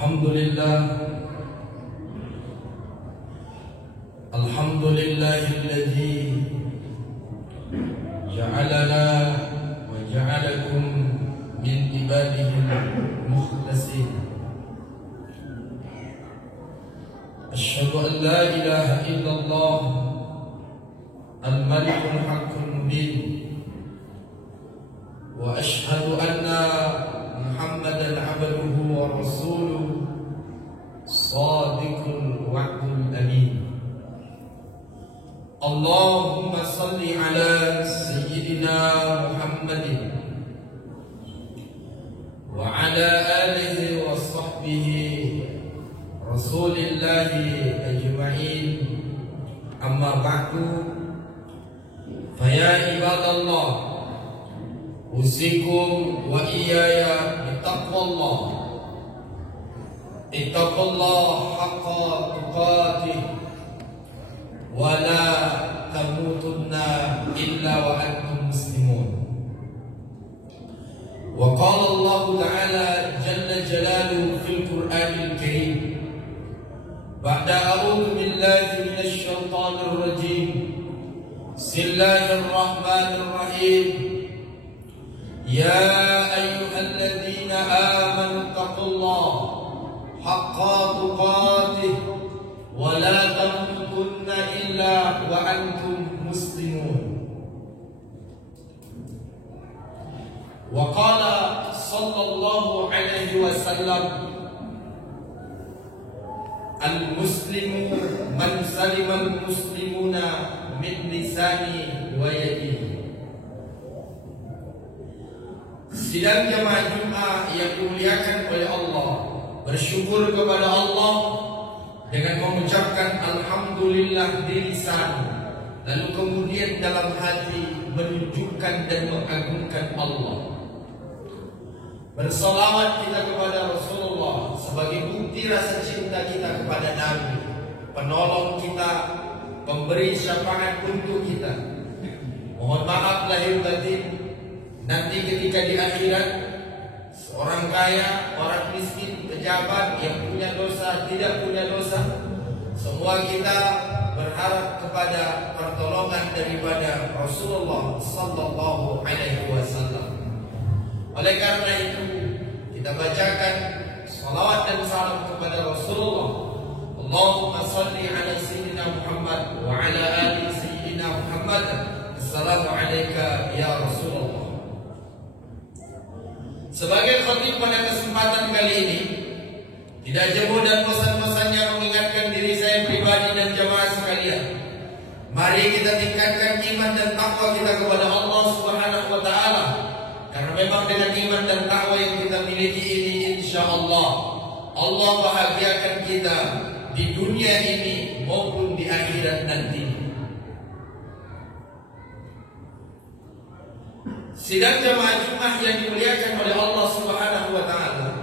Alhamdulillahilladzi ja'alana wa ja'alakum min ibadihil mukhlasin. Asyhadu an la ilaha illallah al-malikul haqqul mubin, wa asyhadu anna Muhammadan abduhu wa rasuluhu shadiqul wa'dul amin. Allahumma salli ala sayyidina Muhammadin wa ala alihi wa sahbihi rasulillahi ajma'in. Amma ba'du, faya ibadallah, usikum wa iyaya bittaqwallah. Ittaqullaha haqqa tuqatih wa la tamutunna illa wa antum muslimun. Wa qala Allah ta'ala jalla jalaluhu fil Qur'anil Karim, ba'da a'udzu billahi minasy syaithanir rajim. Bismillahirrahmanirrahim. Ya ayyuhalladzina amanu taqullaha haqqa tuqatih wa la tamutunna illa wa antum muslimun. Wa qala sallallahu alaihi wasallam, al-muslimu man salima al-muslimuna min lisani wa yadihi. Sidang jamaah Jumat yang dimuliakan oleh Allah, bersyukur kepada Allah dengan mengucapkan alhamdulillah di lisan, lalu kemudian dalam hati menunjukkan dan mengagungkan Allah. Bersalawat kita kepada Rasulullah sebagai bukti rasa cinta kita kepada Nabi, penolong kita, pemberi syafaat untuk kita. Mohon maaf lahir batin, nanti ketika di akhirat, seorang kaya, orang miskin, pejabat, yang punya dosa, tidak punya dosa, semua kita berharap kepada pertolongan daripada Rasulullah sallallahu alaihi wasallam. Oleh karena itu, kita bacakan salawat dan salam kepada Rasulullah. Allahumma salli ala sayyidina Muhammad wa ala ali sayyidina Muhammad. Assalamu alayka ya Rasulullah. Sebagai khatib pada kesempatan kali ini, tidak jemu dan bosan-bosannya mengingatkan diri saya pribadi dan jamaah sekalian. Mari kita tingkatkan iman dan takwa kita kepada Allah Subhanahu wa taala. Karena memang dengan iman dan takwa yang kita miliki ini, insyaallah Allah bahagiakan kita di dunia ini maupun di akhirat nanti. Sidang jamaah Jumat yang dimuliakan oleh Allah Subhanahu wa taala,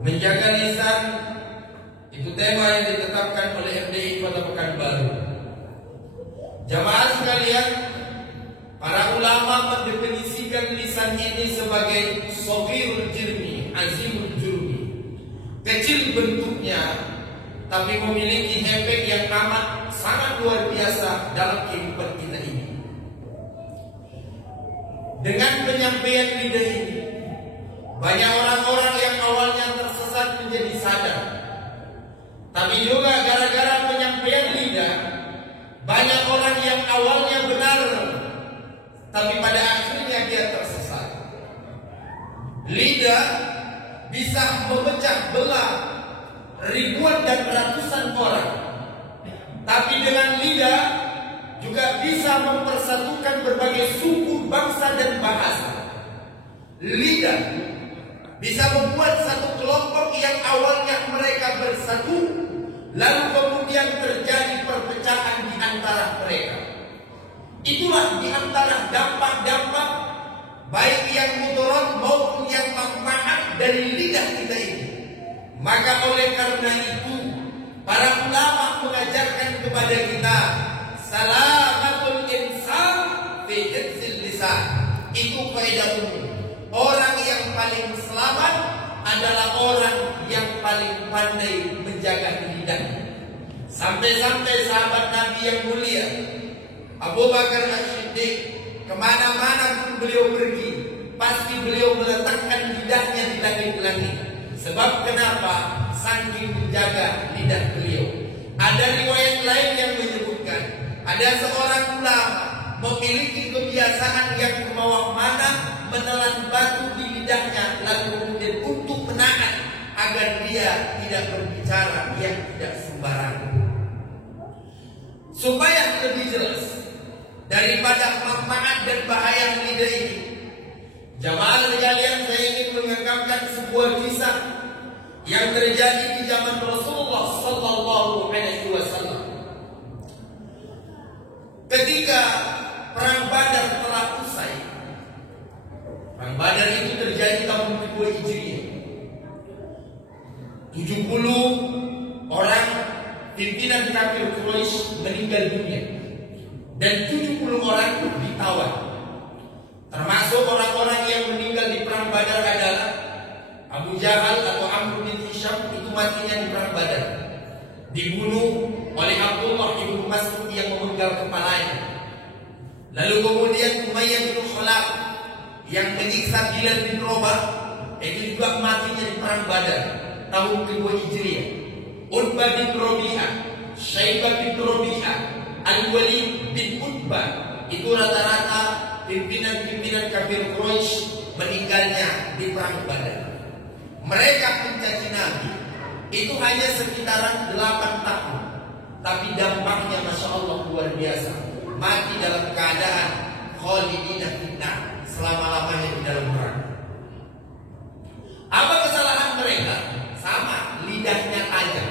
menjaga lisan itu tema yang ditetapkan oleh FDI Kota Pekanbaru. Jamaah sekalian, para ulama mendefinisikan lisan ini sebagai shaghirul jirmi, azimul jurmi, kecil bentuknya tapi memiliki efek yang amat sangat luar biasa dalam kehidupan kita ini. Dengan penyampaian lidah ini, banyak orang-orang yang awalnya tersesat menjadi sadar. Tapi juga gara-gara penyampaian lidah, banyak orang yang awalnya benar, tapi pada akhirnya dia tersesat. Lidah bisa memecah belah ribuan dan ratusan orang, tapi dengan lidah juga bisa mempersatukan berbagai suku, bangsa, dan bahasa. Lidah bisa membuat satu kelompok yang awalnya mereka bersatu, lalu kemudian terjadi perpecahan di antara mereka. Itulah di antara dampak-dampak baik yang mudarat maupun yang manfaat dari lidah kita ini. Maka oleh karena itu, para ulama mengajarkan kepada kita salamatul insan fi hifzil lisan. Itu kaidah umum. Orang yang paling selamat adalah orang yang paling pandai menjaga lidahnya. Sampai-sampai sahabat Nabi yang mulia Abu Bakar As-Siddiq, kemana-mana pun beliau pergi, pasti beliau meletakkan lidahnya di langit-langit. Sebab kenapa? Saking menjaga lidah beliau. Ada riwayat lain yang menyebutkan ada seorang ulama memiliki kebiasaan yang kemana-mana menelan batu di lidahnya, lalu kemudian untuk menahan agar dia tidak berbicara yang tidak sembarangan. Supaya lebih jelas daripada manfaat dan bahaya lidah ini, jamaah sekalian, saya ingin mengungkapkan sebuah kisah yang terjadi di zaman Rasulullah Sallallahu Alaihi Wasallam. Ketika perang Badar telah usai, perang Badar itu terjadi tahun kedua Hijriah. 70 orang pimpinan kafir Quraisy meninggal dunia dan 70 orang ditawan. Termasuk orang-orang yang meninggal di perang Badar adalah Abu Jahal atau Amr bin Hisham, itu matinya di perang Badar, dibunuh oleh Abdullah bin Mas'ud yang memenggal kepalanya. Lalu kemudian Umayyah bin Khalaf yang menyiksa Bilal bin Rabah, itu juga matinya di perang Badar tahun kedua Hijriah. Utbah bin Rabi'ah, Syaibah bin Rabi'ah, Al-Walid bin Utbah, itu rata-rata pimpinan-pimpinan kafir Quraisy meninggalnya di perang Badar. Mereka mencaci Nabi itu hanya sekitaran 8 tahun, tapi dampaknya Masya Allah luar biasa. Mati dalam keadaan khalidina finnar, selama-lamanya di dalam perang. Apa kesalahan mereka? Sama, lidahnya tajam.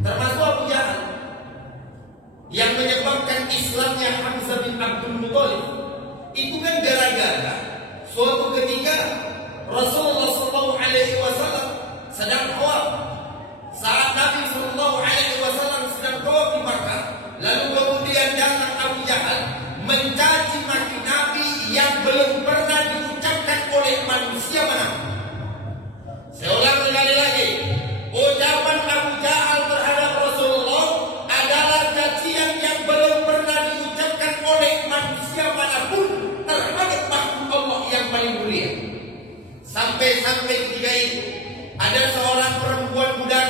Termasuk Abu Jahal yang menyebabkan Islamnya Hamzah bin Abdul Muthalib. Itu kan gara-gara suatu ketika Rasulullah SAW sedang tawaf. Saat Nabi SAW sedang tawaf di Makkah, lalu kemudian datang Abu Jahal mencaci maki Nabi yang belum pernah diucapkan oleh manusia manapun. Saya ulang sekali lagi, ucapan Abu Jahal terhadap Rasulullah adalah cacian yang belum pernah diucapkan oleh manusia manapun terhadap makhluk Allah yang paling mulia. Sampai-sampai ketika itu ada seorang perempuan budak,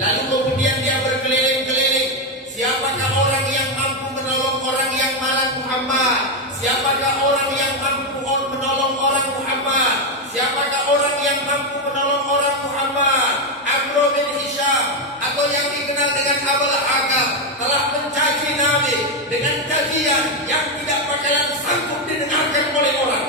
lalu kemudian dia berkeliling-keliling. Siapakah orang yang mampu menolong orang yang malang Muhammad? Siapakah orang yang mampu menolong orang Muhammad? Siapakah orang yang mampu menolong orang Muhammad? Amr bin Hisham atau yang dikenal dengan Abul Hakam telah mencaci Nabi dengan cacian yang tidak bakalan sanggup didengarkan oleh orang.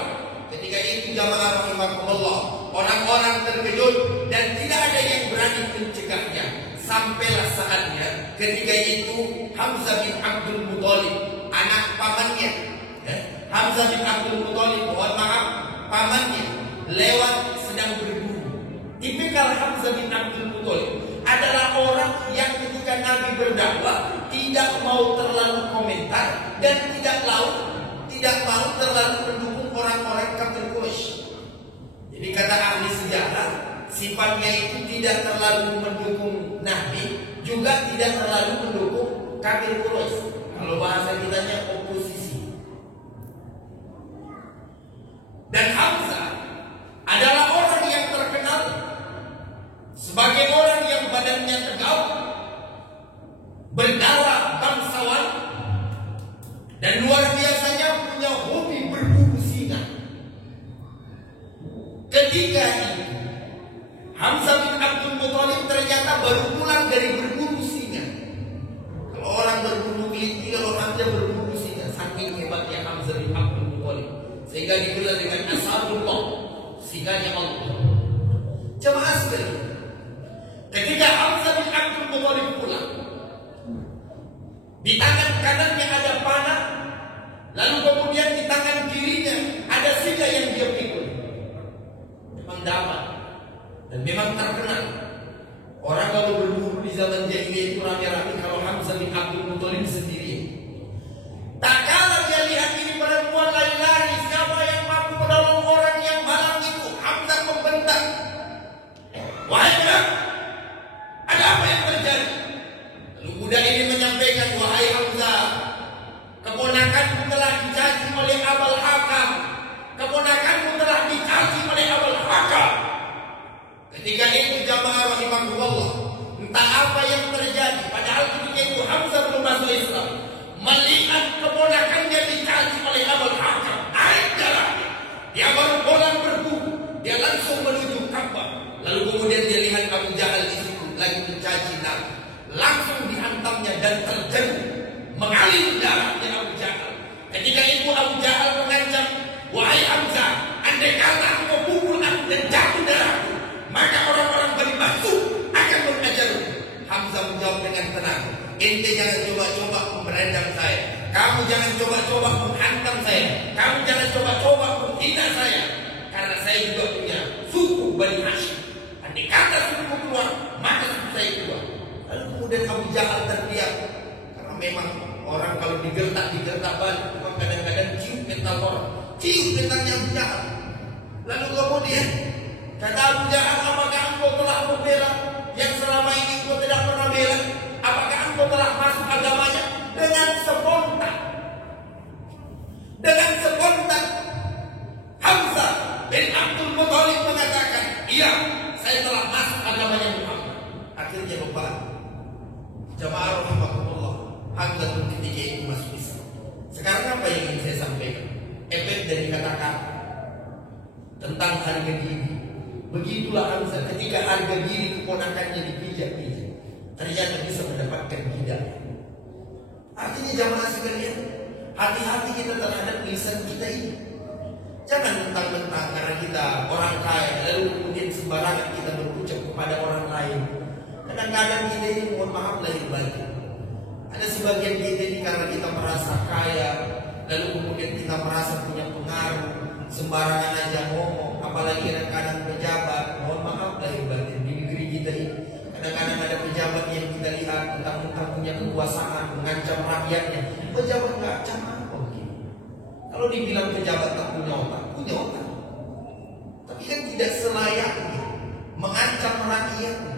Ketika itu jamaah rahimakumullah, orang-orang terkejut dan tidak ada yang berani mencegahnya. Sampailah saatnya ketika itu Hamzah bin Abdul Muthalib, anak pamannya, Hamzah bin Abdul Muthalib, mohon maaf, pamannya lewat sedang berburu. Tipikal Hamzah bin Abdul Muthalib adalah orang yang ketika Nabi berdakwah tidak mau terlalu komentar dan tidak mau terlalu mendukung orang-orang kafir Quraisy. Jadi kata ahli sejarah, sifatnya itu tidak terlalu mendukung Nabi, juga tidak terlalu mendukung kafir Quraisy. Kalau bahasa kitanya oposisi. Dan Hamzah adalah orang yang terkenal sebagai orang yang badannya tegap, berdarah bangsawan, dan luar biasanya punya hobi berburu singa. Ketika itu Hamzah bin Abdul Muthalib ternyata baru pulang dari berburu singa. Kalau orang berburu kelinci, kalau Hamzah berburu singa, saking hebatnya Hamzah bin Abdul Muthalib, sehingga digelar dengan Asadullah, singanya Allah. Jemaah sekalian, ketika Hamzah bin Abdul Muthalib pulang, di tangan kanannya ada panah, lalu kemudian di tangan kirinya ada singa yang dia pikul. Memang dapat dan memang terkenal. Orang kalau berburu di zaman jahiliyah itu rame-rame, kalau Hamzah bin Abdul Muthalib sendirian. Tak kalah dia lihat ini perempuan lari-lari, siapa yang mampu menolong orang yang malang itu? Hamzah membentak, wahai Dia baru pulang berkuku, dia langsung menuju Ka'bah. Lalu kemudian dia lihat Abu Jahal di situ lagi mencaci Nabi. Langsung dihantamnya dan terjatuh, mengalir darahnya Abu Jahal. Ketika itu Abu Jahal mengancam, wahai Hamzah, andai kata engkau pukul aku dan jatuh darahku, maka orang-orang Bani Makhzum akan mengajarku. Hamzah menjawab dengan tenang, ente jangan coba-coba memberendam saya, kamu jangan coba-coba menghantam saya, kamu jangan coba-coba menghina saya, karena saya juga punya suku Bani Hashim. Andai kata suku keluar, maka suku saya keluar. Lalu kemudian Abu Jahal terdiam, karena memang orang kalau digertak balik, memang kadang-kadang cium mental orang, cium mentalnya Abu Jahal. Lalu kemudian kata Abu Jahal, apakah engkau telah membela yang selama ini engkau tidak pernah bela? Apakah engkau telah masuk agamanya? Dengan spontan Hamzah bin Abdul Muthalib mengatakan, iya, saya telah masuk agamanya Muhammad. Akhirnya Bapak jamaah rahimakumullah, Hamzah pun ketika itu masuk Islam. Sekarang apa yang ingin saya sampaikan? Efek dari kata-kata tentang harga diri. Begitulah Hamzah ketika harga diri keponakannya dipijak-pijak, ternyata bisa mendapatkan hidayah. Artinya jamaah sekalian, hati-hati kita terhadap lisan kita ini. Jangan mentang-mentang karena kita orang kaya lalu kemudian sembarangan kita berucap kepada orang lain. Kadang-kadang kita ini, mohon maaf lahir batin, ada sebagian kita ini karena kita merasa kaya, lalu kemudian kita merasa punya pengaruh, sembarangan aja ngomong. Apalagi kadang-kadang pejabat, mohon maaf lahir batin, di negeri kita ini kadang-kadang ada pejabat yang kita lihat mentang-mentang punya kekuasaan, mengancam rakyatnya. Pejabat nggak ancam apa begini. Kalau dibilang pejabat tak punya otak, punya otak, tapi kan tidak selayaknya mengancam rakyatnya,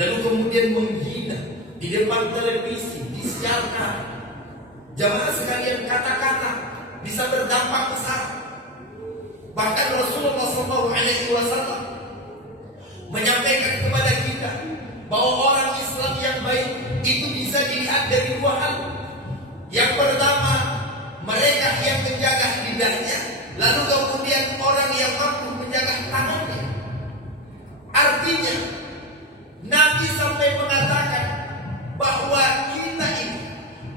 lalu kemudian menghina di depan televisi, disiarkan. Jamaah sekalian, kata-kata bisa berdampak besar. Bahkan Rasulullah SAW menyampaikan kepada kita bahwa orang Islam yang baik itu bisa dilihat dari dua hal. Yang pertama, mereka yang menjaga lidahnya, lalu kemudian orang yang mampu menjaga tangannya. Artinya, Nabi sampai mengatakan bahwa kita ini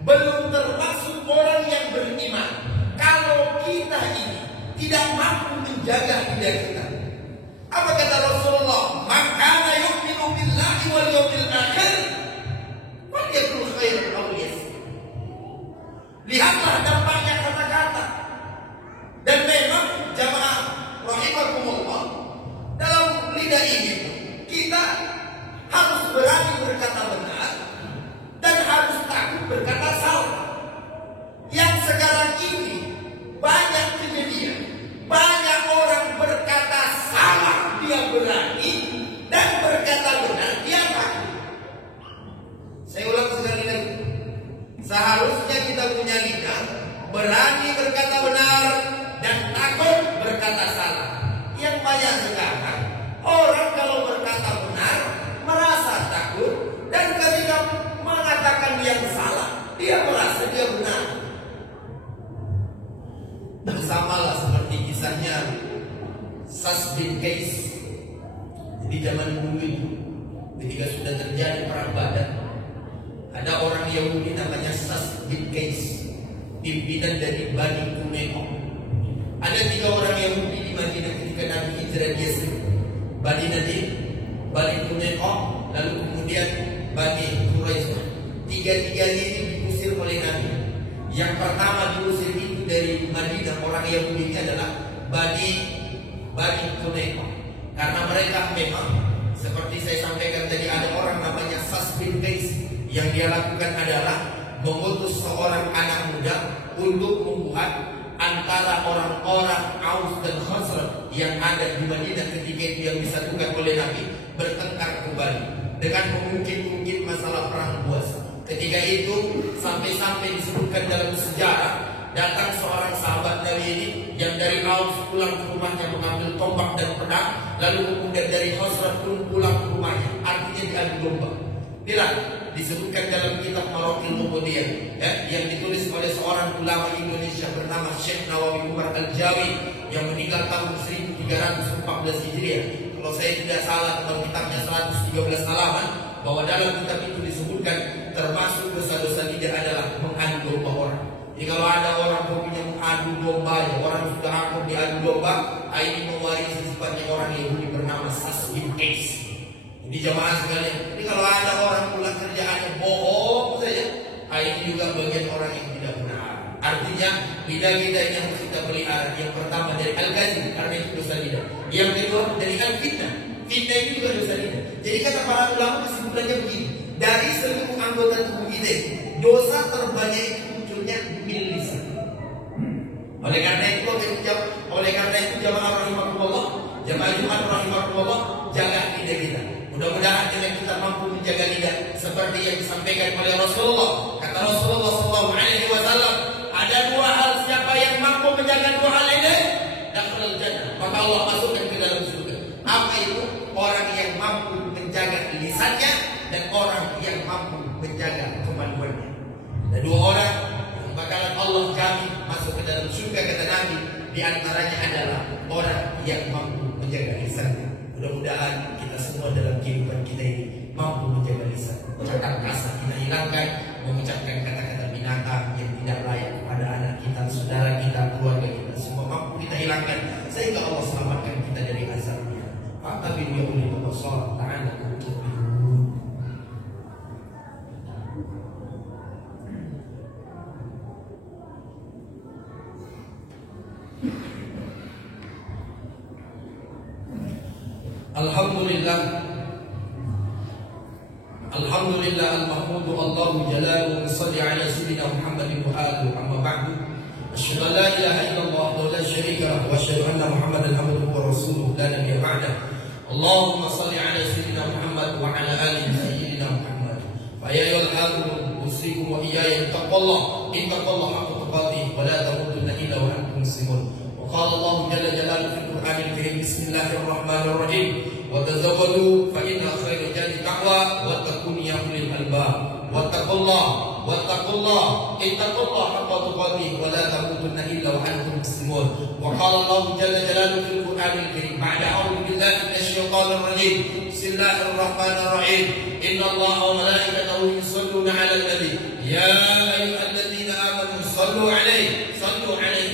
belum termasuk orang yang beriman kalau kita ini tidak mampu menjaga lidah kita. Apa kata Rasulullah? Maka yu'minu billahi wal yawmil akhir falyakul khairan aw liyasmut. Lihatlah dampaknya kata-kata. Dan memang jamaah rahimakumullah, dalam lidah ini kita harus berani berkata benar dan harus takut berkata salah. Yang sekarang ini banyak kejadian, banyak orang berkata salah dia berani dan berkata benar dia takut. Saya ulang sekali lagi, seharusnya kita punya lidah berani berkata benar dan takut berkata salah. Yang banyak sekarang orang kalau berkata benar merasa takut, dan ketika mengatakan yang salah dia merasa dia benar. Samalah seperti kisahnya Sas bin Qais. Di zaman dulu itu, ketika sudah terjadi perang Badar, ada orang Yahudi namanya Sas bin Qais, pimpinan dari Bani Quraisyah. Ada 3 orang Yahudi di Madinah ketika Nabi hijrah di Yasrib. Bani Nadir, Bani Quraisyah, lalu kemudian Bani Quraisyah. 3-tiganya ini diusir oleh Nabi. Yang pertama diusir itu dari Madinah orang Yahudi adalah Bani Quraisyah, karena mereka memang seperti saya sampaikan tadi, ada orang namanya Sas bin Qais yang dia lakukan adalah mengutus seorang anak muda untuk membuat antara orang-orang Aus dan Khazraj yang ada di Madinah ketika itu yang disatukan oleh Nabi bertengkar kembali dengan mengungkit-ungkit masalah perang Buas. Ketika itu sampai-sampai disebutkan dalam sejarah, datang seorang sahabat Nabi ini yang dari Aus pulang ke rumahnya mengambil tombak dan pedang, lalu kemudian dari Khazraj pun pulang ke rumahnya, artinya diadu domba. Inilah disebutkan dalam kitab Maraqil Mubudiyah, yang ditulis oleh seorang ulama Indonesia bernama Syekh Nawawi Umar Al-Jawi yang meninggal tahun 1314 Hijriah. Kalau saya tidak salah, dalam kitabnya 113 halaman, bahwa dalam kitab itu disebutkan termasuk dosa-dosa lidah adalah mengadu domba orang. Jadi kalau ada orang hobinya mengadu domba, ya, orang sudah akur diadu domba, ini mewarisi sifatnya orang Yahudi bernama Saswin Case. Jadi jamaah sekalian, ini kalau ada orang pula kerjaannya bohong saja, ini juga bagian orang yang tidak benar. Artinya lidah kita yang harus kita pelihara. Yang pertama dari al-kadzib, karena itu dosa lidah. Yang kedua dari al-fitnah. Fitnah itu juga dosa lidah. Jadi kata para ulama kesimpulannya begini: dari seluruh anggota tubuh kita, dosa terbanyak itu munculnya di lisan. Oleh karena itu jamaah rahimahullah, jamaah Jumat rahimahullah, jaga lidah kita. Mudah-mudahan dengan kita mampu menjaga lidah seperti yang disampaikan oleh Rasulullah. Kata Rasulullah SAW, ada dua hal, siapa yang mampu menjaga dua hal ini, dakhalal jannah, maka Allah masukkan ke dalam surga. Apa itu? Orang yang mampu menjaga lisannya dan orang yang mampu menjaga kemaluannya. Ada dua orang yang bakalan Allah jamin masuk ke dalam surga, kata Nabi. Di antaranya adalah orang yang mampu menjaga lisannya. Mudah-mudahan kita semua dalam kehidupan kita ini mampu menjaga lisan. Ucapan kasar kita hilangkan, mengucapkan kata-kata binatang yang tidak layak kepada anak kita, saudara kita, keluarga kita, semua mampu kita hilangkan sehingga Allah selamatkan kita dari azabnya. Fa'tabiru ya ulil absar la'allakum tuflihun. Alhamdulillah al-mahmudu Allahu jalaluhu salli ala sayyidina Muhammadin wa alihi amma ba'du. Asyhadu an la ilaha illallah wa la syarika lahu wa asyhadu anna Muhammadan abduhu wa rasuluhu la nabiyya ba'dah. Allahumma salli ala sayyidina Muhammad wa ala ali sayyidina Muhammad. Fa ya ayyuhal usikum wa iyaya taqullah innallaha haqqa tuqatih wa la tamutunna illa wa antum muslimun. قال الله جل جلاله في القرآن الكريم بسم الله الرحمن الرحيم وتزودوا فإن خير الزاد التقوى واتقون يا أولي الألباب واتقوا الله اتقوا الله حق تقاته ولا تموتن إلا وأنتم مسلمون. وقال الله جل جلاله في القرآن الكريم بعد أعوذ بالله من الشيطان الرجيم بسم الله الرحمن الرحيم إن الله وملائكته يصلون على النبي يا أيها الذين آمنوا صلوا عليه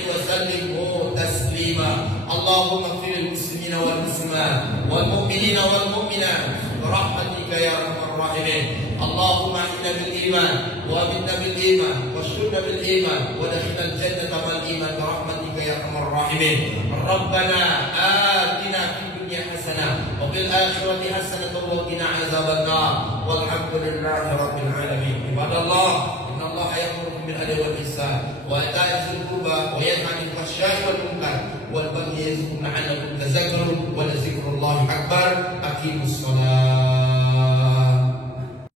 وسلموا تسليما. اللهم اغفر للمسلمين والمسلمات والمؤمنين والمؤمنات برحمتك يا ارحم الراحمين. اللهم احنا بالايمان وامنا بالايمان واشركنا بالايمان ودخلنا الجنه مع الايمان برحمتك يا ارحم الراحمين. ربنا آتنا في الدنيا حسنه وفي الاخره حسنه وقنا عذاب النار والحمد لله رب العالمين. عباد الله ان الله يأمركم بالعدل والإحسان وإيتاء ذي القربى وينهى عن الفحشاء والمنكر والبغي يعظكم لعلكم تذكرون ولذكر الله أكبر. أقيموا الصلاة.